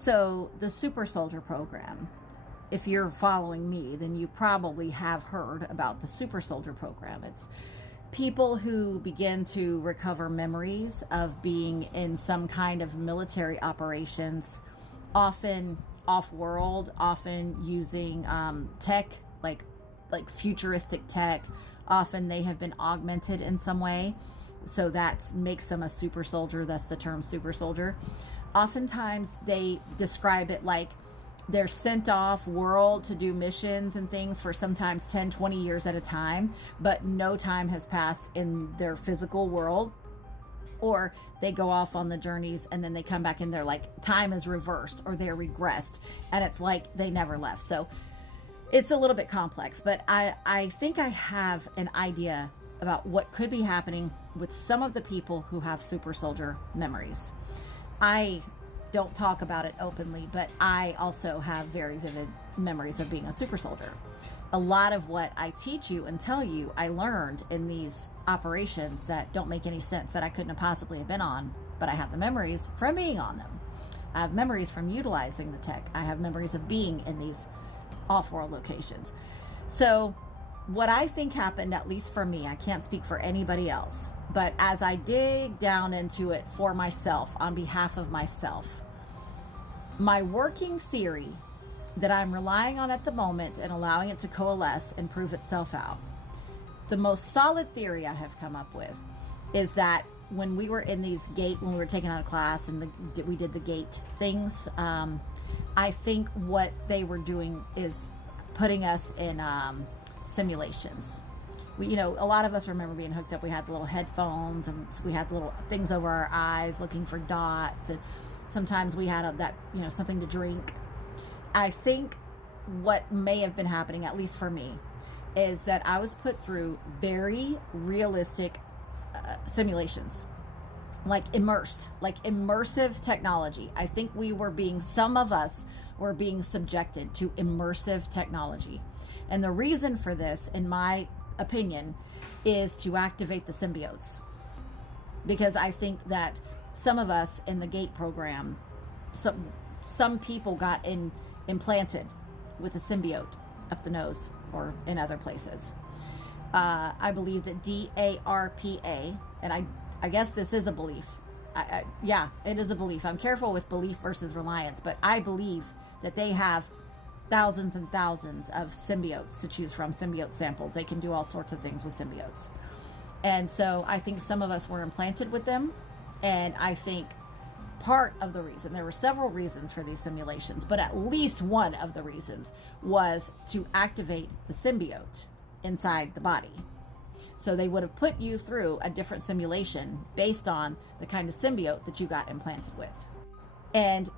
So the Super Soldier Program, if you're following me, then you probably have heard about the Super Soldier Program. It's people who begin to recover memories of being in some kind of military operations, often off-world, often using tech, like futuristic tech. Often they have been augmented in some way, so that makes them a super soldier. That's the term, super soldier. Oftentimes they describe it like they're sent off world to do missions and things for sometimes 10, 20 years at a time, but no time has passed in their physical world. Or they go off on the journeys and then they come back and they're like, time is reversed or they're regressed, and it's like they never left. So it's a little bit complex, but I think I have an idea about what could be happening with some of the people who have super soldier memories. I don't talk about it openly, but I also have very vivid memories of being a super soldier. A lot of what I teach you and tell you, I learned in these operations that don't make any sense, that I couldn't have possibly have been on, but I have the memories from being on them. I have memories from utilizing the tech. I have memories of being in these off-world locations. So what I think happened, at least for me, I can't speak for anybody else, but as I dig down into it for myself, on behalf of myself, my working theory that I'm relying on at the moment and allowing it to coalesce and prove itself out, the most solid theory I have come up with is that when we were in these when we were taking out a class and we did the gate things, I think what they were doing is putting us in simulations. A lot of us remember being hooked up. We had the little headphones and we had the little things over our eyes looking for dots, and sometimes we had something to drink. I think what may have been happening, at least for me, is that I was put through very realistic simulations, like immersive technology. I think some of us were being subjected to immersive technology. And the reason for this, in my opinion, is to activate the symbiotes. Because I think that some of us in the GATE program, some people got implanted with a symbiote up the nose or in other places. I believe that DARPA, and I guess this is a belief. Yeah, it is a belief. I'm careful with belief versus reliance, but I believe that they have thousands and thousands of symbiotes to choose from, symbiote samples. They can do all sorts of things with symbiotes. And so I think some of us were implanted with them, and I think part of the reason, there were several reasons for these simulations, but at least one of the reasons was to activate the symbiote inside the body. So they would have put you through a different simulation based on the kind of symbiote that you got implanted with. And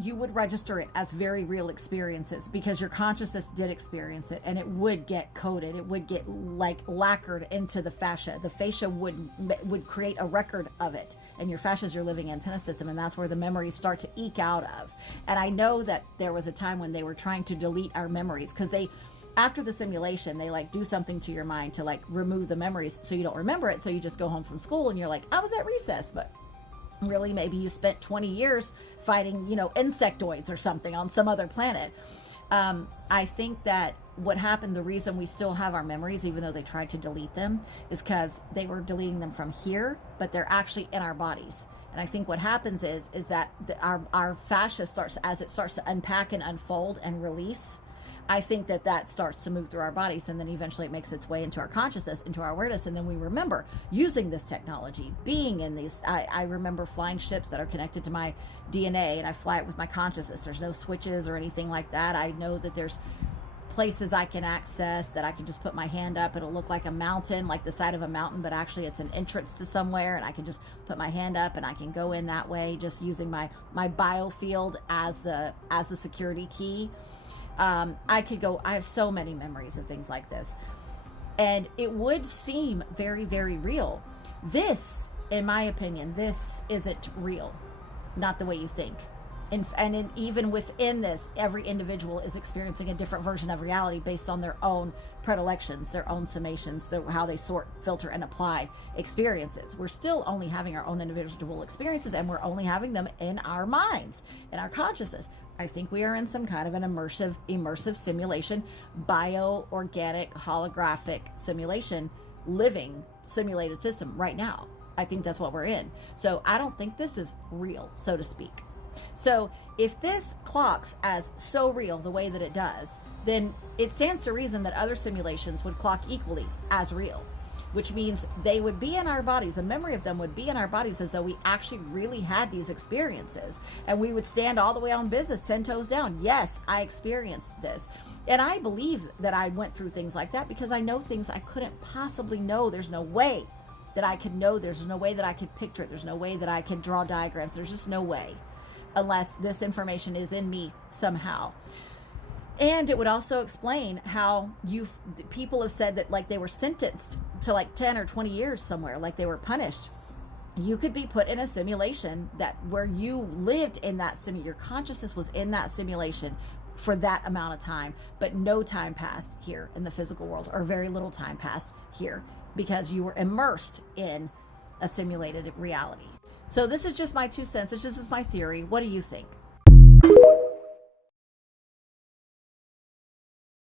you would register it as very real experiences because your consciousness did experience it, and it would get coded. It would get lacquered into the fascia. The fascia would create a record of it, and your fascia is your living antenna system, and that's where the memories start to eke out of. And I know that there was a time when they were trying to delete our memories because after the simulation, they do something to your mind to remove the memories so you don't remember it. So you just go home from school and you're like, I was at recess, but really maybe you spent 20 years fighting, insectoids or something on some other planet. I think that what happened, the reason we still have our memories, even though they tried to delete them, is because they were deleting them from here, but they're actually in our bodies. And I think what happens is that our fascia starts to unpack and unfold and release. I think that starts to move through our bodies, and then eventually it makes its way into our consciousness, into our awareness, and then we remember using this technology, being in these. I remember flying ships that are connected to my DNA, and I fly it with my consciousness. There's no switches or anything like that. I know that there's places I can access that I can just put my hand up. It'll look like a mountain, like the side of a mountain, but actually it's an entrance to somewhere, and I can just put my hand up and I can go in that way, just using my biofield as the security key. I have so many memories of things like this, and it would seem very, very real. This, in my opinion, this isn't real, not the way you think. Even within this, every individual is experiencing a different version of reality based on their own predilections, their own summations, how they sort, filter, and apply experiences. We're still only having our own individual experiences, and we're only having them in our minds, in our consciousness. I think we are in some kind of an immersive simulation, bio-organic, holographic simulation, living simulated system right now. I think that's what we're in. So I don't think this is real, so to speak. So if this clocks as so real the way that it does, then it stands to reason that other simulations would clock equally as real, which means they would be in our bodies. A memory of them would be in our bodies as though we actually really had these experiences, and we would stand all the way on business, 10 toes down. Yes, I experienced this. And I believe that I went through things like that because I know things I couldn't possibly know. There's no way that I could know. There's no way that I could picture it. There's no way that I could draw diagrams. There's just no way, unless this information is in me somehow. And it would also explain how people have said that, like, they were sentenced to like 10 or 20 years somewhere, like they were punished. You could be put in a simulation where you lived in that your consciousness was in that simulation for that amount of time, but no time passed here in the physical world, or very little time passed here, because you were immersed in a simulated reality. So this is just my 2 cents. This is my theory. What do you think?